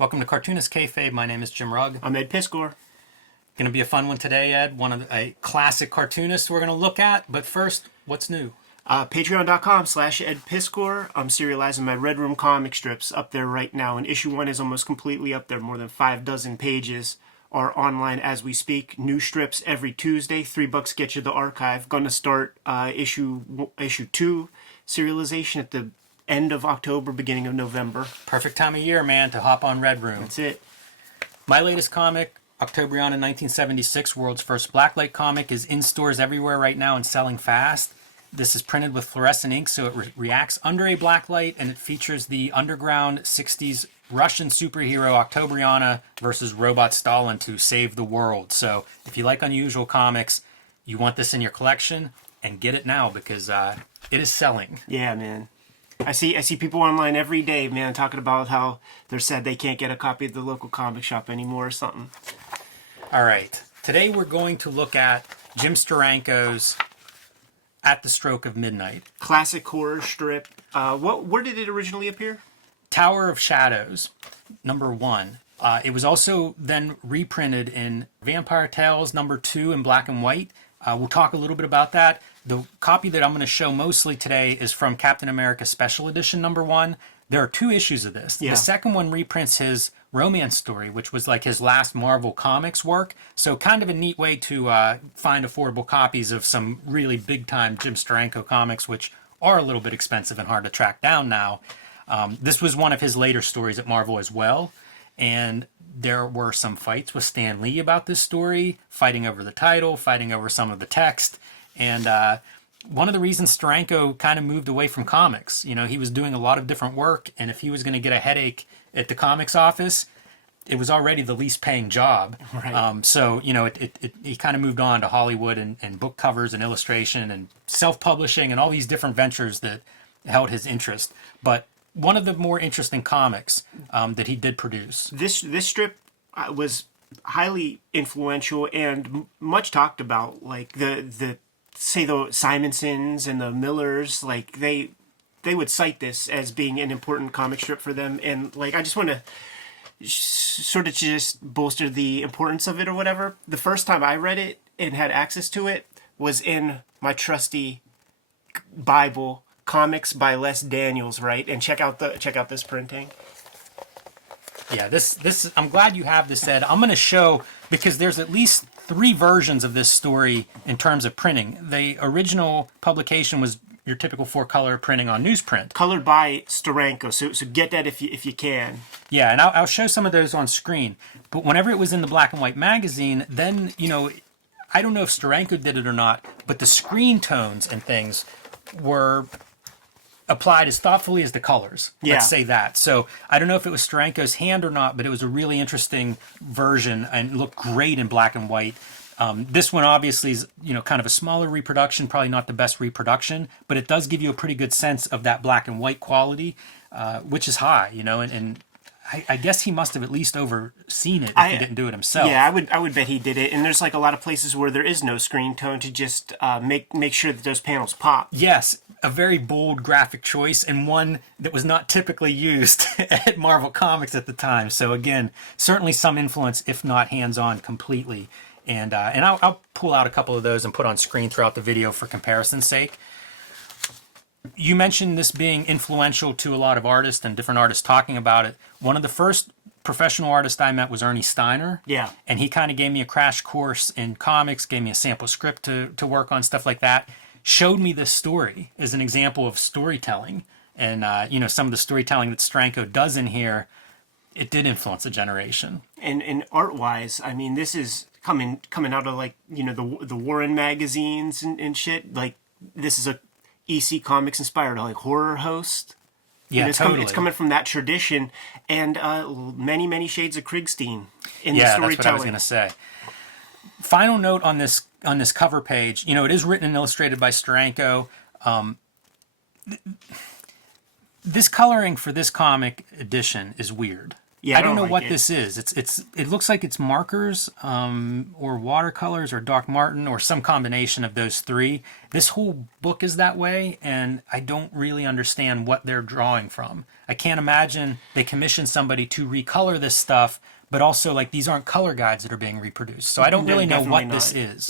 Welcome to Cartoonist Kayfabe. My name is Jim Rugg. I'm Ed Piskor. Going to be a fun one today, Ed. A classic cartoonist we're going to look at. But first, what's new? Patreon.com/Ed Piskor. I'm serializing my Red Room comic strips up there right now, and issue 1 is almost completely up there. More than 6 pages are online as we speak. New strips every Tuesday. $3 get you the archive. Going to start issue 2 serialization at the end of October, beginning of November. Perfect time of year, man, to hop on Red Room. That's it. My latest comic, Octobriana 1976, world's first blacklight comic, is in stores everywhere right now and selling fast. This is printed with fluorescent ink, so it reacts under a blacklight, and it features the underground 60s Russian superhero Octobriana versus Robot Stalin to save the world. So if you like unusual comics, you want this in your collection, and get it now because it is selling. Yeah, man. I see people online every day, man, talking about how they're sad they can't get a copy at the local comic shop anymore or something. All right. Today we're going to look at Jim STERANKO's At the Stroke of Midnight. Classic horror strip. Where did it originally appear? Tower of Shadows, #1. It was also then reprinted in Vampire Tales #2 in black and white. We'll talk a little bit about that. The copy that I'm going to show mostly today is from Captain America Special Edition #1. There are 2 issues of this. Yeah. The second one reprints his romance story, which was like his last Marvel Comics work. So kind of a neat way to find affordable copies of some really big-time Jim Steranko comics, which are a little bit expensive and hard to track down now. This was one of his later stories at Marvel as well. And there were some fights with Stan Lee about this story, fighting over the title, fighting over some of the text. And one of the reasons Steranko kind of moved away from comics, you know, he was doing a lot of different work, and if he was going to get a headache at the comics office, it was already the least paying job. Right. So, you know, he kind of moved on to Hollywood and book covers and illustration and self-publishing and all these different ventures that held his interest. But one of the more interesting comics that he did produce. This strip was highly influential and much talked about. Like the Simonsons and the Millers, like they would cite this as being an important comic strip for them. And like I just want to sort of just bolster the importance of it or whatever. The first time I read it and had access to it was in my trusty Bible, Comics by Les Daniels, right? And check out this printing. Yeah, this I'm glad you have this, Ed. I'm going to show, because there's at least 3 versions of this story in terms of printing. The original publication was your typical 4-color printing on newsprint. Colored by Steranko, so get that if you can. Yeah, and I'll show some of those on screen. But whenever it was in the black and white magazine, then, you know, I don't know if Steranko did it or not, but the screen tones and things were applied as thoughtfully as the colors. Yeah. Let's say that. So I don't know if it was Steranko's hand or not, but it was a really interesting version and looked great in black and white. This one obviously is, you know, kind of a smaller reproduction, probably not the best reproduction, but it does give you a pretty good sense of that black and white quality, which is high, you know, and I guess he must have at least overseen it if he didn't do it himself. Yeah, I would bet he did it. And there's like a lot of places where there is no screen tone to just make sure that those panels pop. Yes, a very bold graphic choice, and one that was not typically used at Marvel Comics at the time. So again, certainly some influence, if not hands-on completely. And I'll pull out a couple of those and put on screen throughout the video for comparison's sake. You mentioned this being influential to a lot of artists and different artists talking about it. One of the first professional artists I met was Ernie Steiner. Yeah. And he kind of gave me a crash course in comics, gave me a sample script to work on, stuff like that. Showed me this story as an example of storytelling. And, you know, some of the storytelling that Steranko does in here, it did influence a generation. And art-wise, I mean, this is coming out of, like, you know, the Warren magazines and shit. Like, this is a EC Comics inspired, like, horror host. Yeah, totally. It's coming from that tradition, and many shades of Kriegstein in the storytelling. Yeah, that's what I was going to say. Final note on this cover page, you know, it is written and illustrated by Steranko. This coloring for this comic edition is weird. Yeah, I don't know like what it. this is. It looks like it's markers, or watercolors, or Doc Martin, or some combination of those three. This whole book is that way, and I don't really understand what they're drawing from. I can't imagine they commissioned somebody to recolor this stuff, but also like these aren't color guides that are being reproduced. So I don't really know Definitely what this not. is.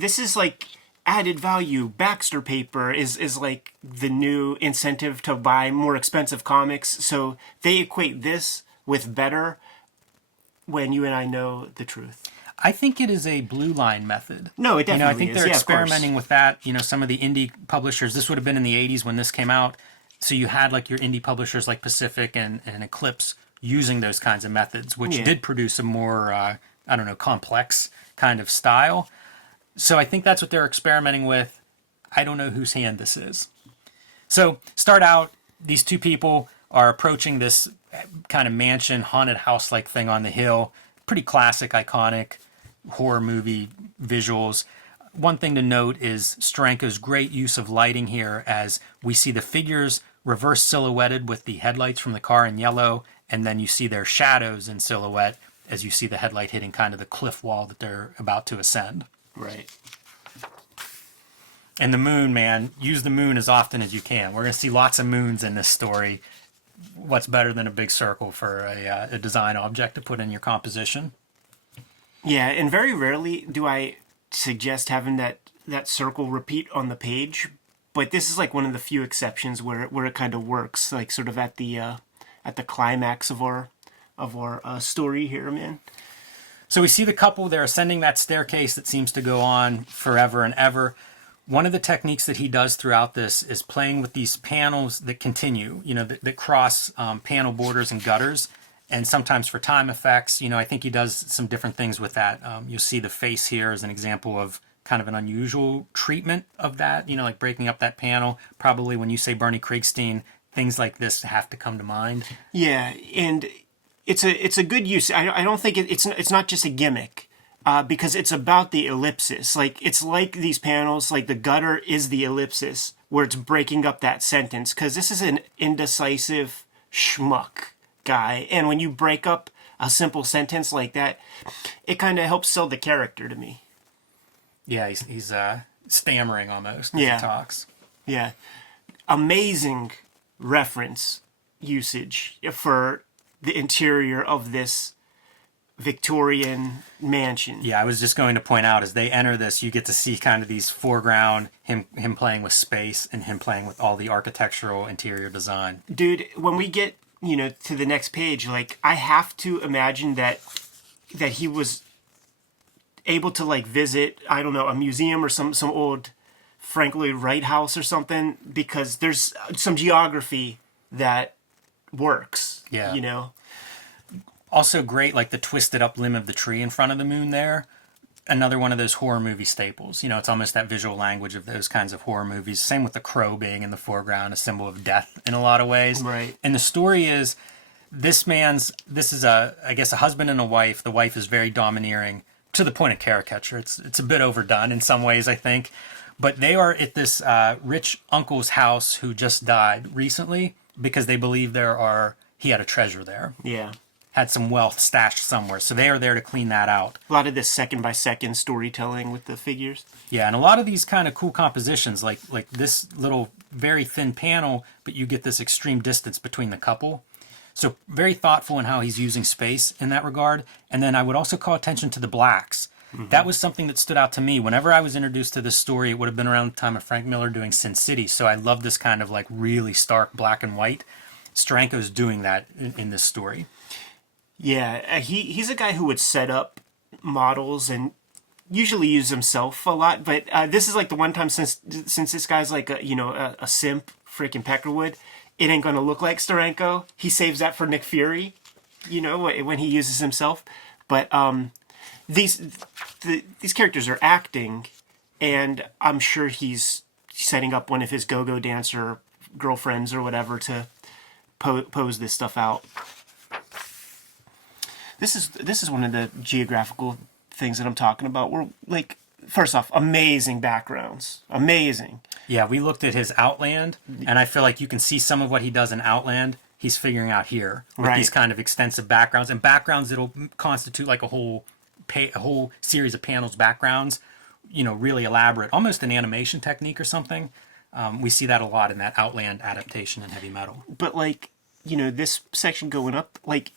This is like added value. Baxter paper is like the new incentive to buy more expensive comics. So they equate this with better when you and I know the truth. I think it is a blue line method. No, it definitely I think is. they're Yeah, of course. experimenting with that. Some of the indie publishers, this would have been in the 80s when this came out. So you had like your indie publishers like Pacific and Eclipse using those kinds of methods, which Yeah. did produce a more, I don't know, complex kind of style. So I think that's what they're experimenting with. I don't know whose hand this is. So start out, these two people are approaching this kind of mansion, haunted house-like thing on the hill. Pretty classic, iconic horror movie visuals. One thing to note is Steranko's great use of lighting here, as we see the figures reverse silhouetted with the headlights from the car in yellow, and then you see their shadows in silhouette as you see the headlight hitting kind of the cliff wall that they're about to ascend. Right. And the moon, man, use the moon as often as you can. We're going to see lots of moons in this story. What's better than a big circle for a design object to put in your composition? Yeah, and very rarely do I suggest having that circle repeat on the page, but this is like one of the few exceptions where it kind of works, like sort of at the climax of our story here, man. So we see the couple, they're ascending that staircase that seems to go on forever and ever. One of the techniques that he does throughout this is playing with these panels that continue, that cross panel borders and gutters. And sometimes for time effects, I think he does some different things with that. You'll see the face here as an example of kind of an unusual treatment of that, like breaking up that panel. Probably when you say Bernie Krigstein, things like this have to come to mind. Yeah, and it's a good use. I don't think it's not just a gimmick. Because it's about the ellipsis. Like, it's like these panels, like the gutter is the ellipsis, where it's breaking up that sentence. Because this is an indecisive schmuck guy. And when you break up a simple sentence like that, it kind of helps sell the character to me. Yeah, he's stammering almost as Yeah. he talks. Yeah. Amazing reference usage for the interior of this Victorian mansion. Yeah, I was just going to point out, as they enter this, you get to see kind of these foreground, him playing with space and him playing with all the architectural interior design. Dude, when we get, to the next page, like, I have to imagine that he was able to, like, visit, I don't know, a museum or some old Frank Lloyd Wright house or something, because there's some geography that works. Yeah. Also great, like the twisted up limb of the tree in front of the moon there. Another one of those horror movie staples. It's almost that visual language of those kinds of horror movies. Same with the crow being in the foreground, a symbol of death in a lot of ways. Right. And the story is, this is I guess a husband and a wife. The wife is very domineering to the point of caricature. It's a bit overdone in some ways, I think. But they are at this rich uncle's house who just died recently because they believe he had a treasure there. Yeah. Had some wealth stashed somewhere. So they are there to clean that out. A lot of this second by second storytelling with the figures. Yeah, and a lot of these kind of cool compositions, like this little very thin panel, but you get this extreme distance between the couple. So very thoughtful in how he's using space in that regard. And then I would also call attention to the blacks. Mm-hmm. That was something that stood out to me. Whenever I was introduced to this story, it would have been around the time of Frank Miller doing Sin City. So I love this kind of like really stark black and white. Steranko's doing that in this story. Yeah, he's a guy who would set up models and usually use himself a lot. But this is like the one time since this guy's like a simp, freaking Peckerwood, it ain't gonna look like Steranko. He saves that for Nick Fury, when he uses himself. But these characters are acting, and I'm sure he's setting up one of his go-go dancer girlfriends or whatever to pose this stuff out. This is one of the geographical things that I'm talking about. We're like, first off, amazing backgrounds, amazing. Yeah, we looked at his Outland, and I feel like you can see some of what he does in Outland he's figuring out here with Right. these kind of extensive backgrounds and backgrounds that'll constitute like a whole series of panels backgrounds, really elaborate, almost an animation technique or something. We see that a lot in that Outland adaptation in heavy metal. But like, this section going up, like,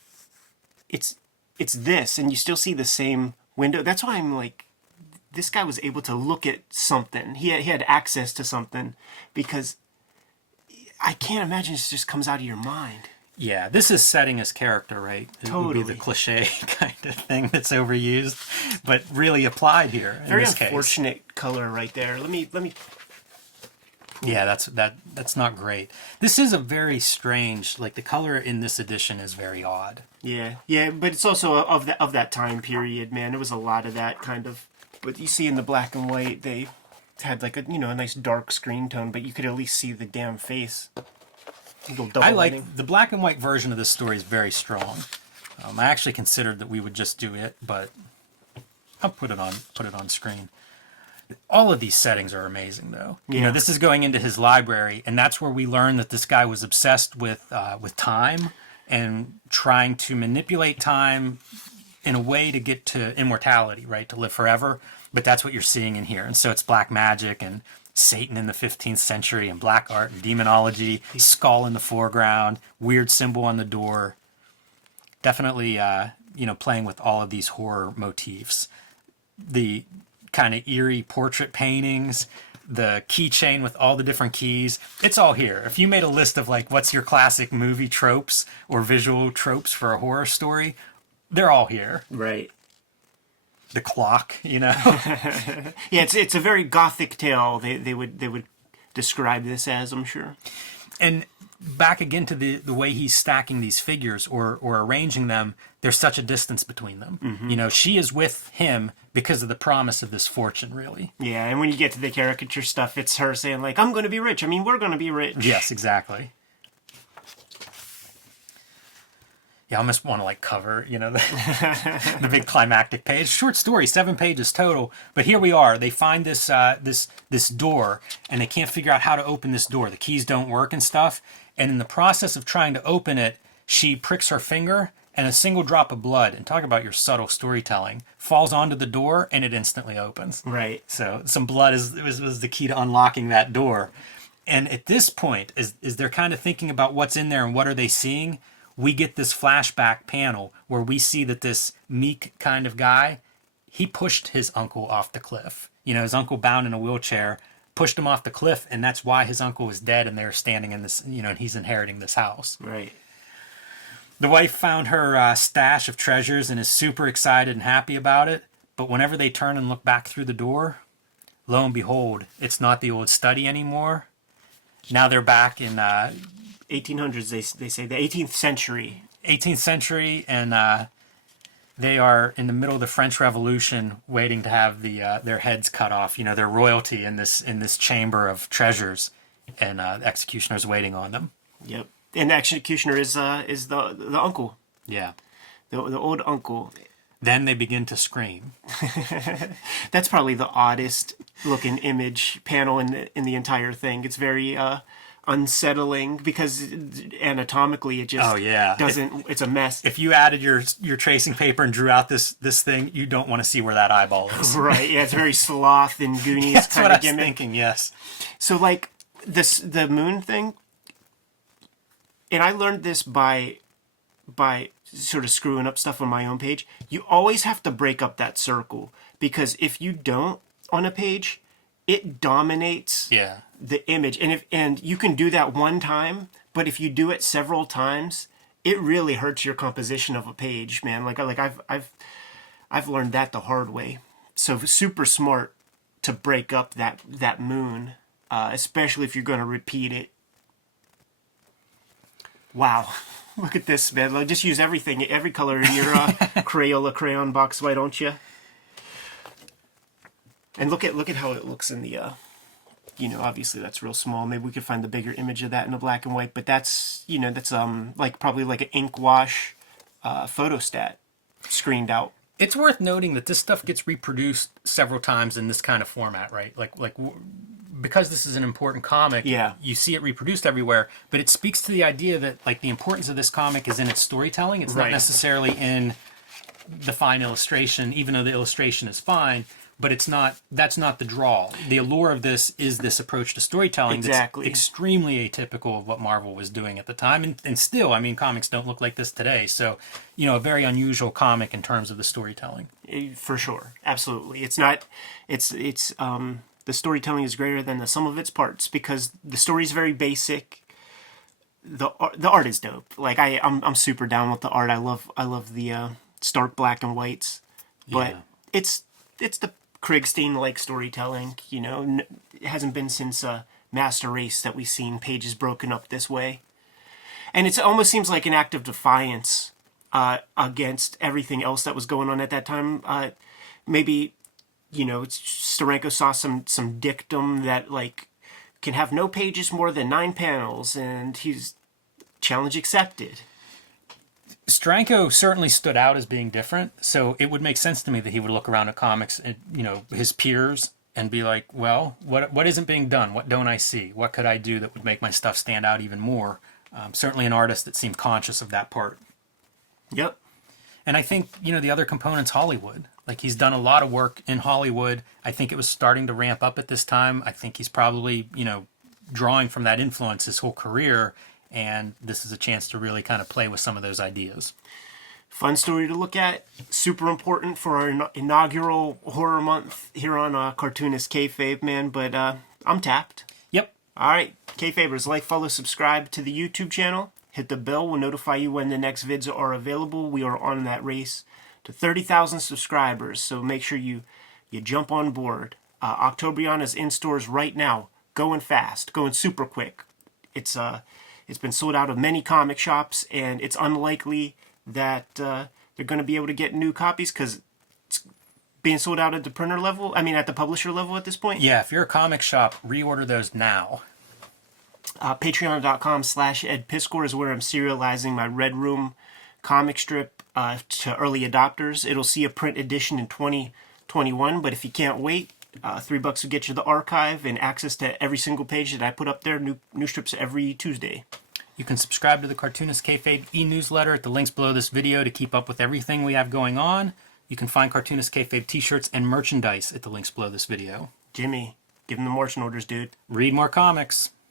it's this, and you still see the same window. That's why I'm like, this guy was able to look at something. He had access to something, because I can't imagine this just comes out of your mind. Yeah, this is setting his character, right? It would be the Totally. cliche kind of thing that's overused, but really applied here in Very this case. unfortunate color right there. Let me. Yeah, that's not great. This is a very strange, like the color in this edition is very odd. Yeah, but it's also of that time period, man. There was a lot of that kind of. But you see in the black and white, they had like a nice dark screen tone, but you could at least see the damn face. I like the black and white version of this story is very strong. I actually considered that we would just do it, but I'll put it on screen. All of these settings are amazing, though. Yeah. This is going into his library, and that's where we learn that this guy was obsessed with time and trying to manipulate time in a way to get to immortality, right? To live forever. But that's what you're seeing in here. And so it's black magic and Satan in the 15th century and black art and demonology, skull in the foreground, weird symbol on the door. Definitely, playing with all of these horror motifs. The kind of eerie portrait paintings, the keychain with all the different keys. It's all here. If you made a list of like, what's your classic movie tropes or visual tropes for a horror story, they're all here. Right. The clock, Yeah, it's a very gothic tale. They would describe this as, I'm sure. And back again to the way he's stacking these figures or arranging them, there's such a distance between them. Mm-hmm. She is with him because of the promise of this fortune, really. Yeah, and when you get to the caricature stuff, it's her saying like, "I'm going to be rich. I mean, we're going to be rich." Yes, exactly. Yeah, I almost want to like cover, the big climactic page. Short story, 7 pages total. But here we are. They find this this door, and they can't figure out how to open this door. The keys don't work and stuff. And in the process of trying to open it, she pricks her finger, and a single drop of blood, and talk about your subtle storytelling, falls onto the door, and it instantly opens. Right. So some blood was the key to unlocking that door. And at this point, as they're kind of thinking about what's in there and what are they seeing, we get this flashback panel where we see that this meek kind of guy, he pushed his uncle off the cliff. His uncle bound in a wheelchair, pushed him off the cliff, and that's why his uncle is dead and they're standing in this, and he's inheriting this house. Right. The wife found her stash of treasures and is super excited and happy about it, but whenever they turn and look back through the door, lo and behold, it's not the old study anymore. Now they're back in 1800s, they say, the 18th century. 18th century, and they are in the middle of the French Revolution, waiting to have their heads cut off. Their royalty in this chamber of treasures, and the executioner's waiting on them. Yep. And the executioner is the uncle. Yeah. The old uncle. Then they begin to scream. That's probably the oddest looking image panel in the entire thing. It's very unsettling because anatomically it just doesn't. It's a mess. If you added your tracing paper and drew out this thing, you don't want to see where that eyeball is. Right. Yeah. It's very sloth and Goonies That's kind what I of was gimmick. thinking. Yes. So like the moon thing, and I learned this by sort of screwing up stuff on my own page. You always have to break up that circle, because if you don't on a page, it dominates the image. And you can do that one time, but if you do it several times, it really hurts your composition of a page, man. Like I've learned that the hard way. So super smart to break up that moon, especially if you're going to repeat it. Wow. Look at this, man. Like, just use everything, every color in your Crayola crayon box, why don't you? And look at how it looks in the, obviously that's real small. Maybe we could find the bigger image of that in the black and white. But that's like probably like an ink wash photostat screened out. It's worth noting that this stuff gets reproduced several times in this kind of format, right? Because this is an important comic, Yeah. you see it reproduced everywhere, but it speaks to the idea that like the importance of this comic is in its storytelling. It's not Right. necessarily in the fine illustration, even though the illustration is fine, but that's not the draw. The allure of this is this approach to storytelling Exactly. that's extremely atypical of what Marvel was doing at the time. And still, I mean, comics don't look like this today. So, a very unusual comic in terms of the storytelling. For sure, absolutely. It's not. It's the storytelling is greater than the sum of its parts because the story's very basic. The art is dope. Like I'm super down with the art. I love the stark black and whites, but Yeah. it's the Krigstein like storytelling. It hasn't been since Master Race that we've seen pages broken up this way, and it almost seems like an act of defiance against everything else that was going on at that time. Maybe Steranko saw some dictum that like can have no pages more than 9 panels, and he's challenge accepted. Steranko certainly stood out as being different, so it would make sense to me that he would look around at comics and his peers and be like, well, what isn't being done? What don't I see? What could I do that would make my stuff stand out even more? Certainly an artist that seemed conscious of that part. Yep. And I think, the other component's Hollywood. Like, he's done a lot of work in Hollywood. I think it was starting to ramp up at this time. I think he's probably, drawing from that influence his whole career. And this is a chance to really kind of play with some of those ideas. Fun story to look at. Super important for our inaugural horror month here on Cartoonist Kayfabe, man. But I'm tapped. Yep. All right, Kayfabers, like, follow, subscribe to the YouTube channel. Hit the bell. We'll notify you when the next vids are available. We are on that race to 30,000 subscribers, so make sure you jump on board. Octobrion is in stores right now, going fast, going super quick. It's been sold out of many comic shops, and it's unlikely that they're going to be able to get new copies because it's being sold out at the printer level. I mean, at the publisher level at this point. Yeah, if you're a comic shop, reorder those now. Patreon.com/EdPiscor is where I'm serializing my Red Room comic strip to early adopters. It'll see a print edition in 2021, but if you can't wait, $3 will get you the archive and access to every single page that I put up there. New strips every Tuesday. You can subscribe to the Cartoonist Kayfabe e-newsletter at the links below this video to keep up with everything we have going on. You can find Cartoonist Kayfabe t-shirts and merchandise at the links below this video. Jimmy, give him the marching orders, dude. Read more comics.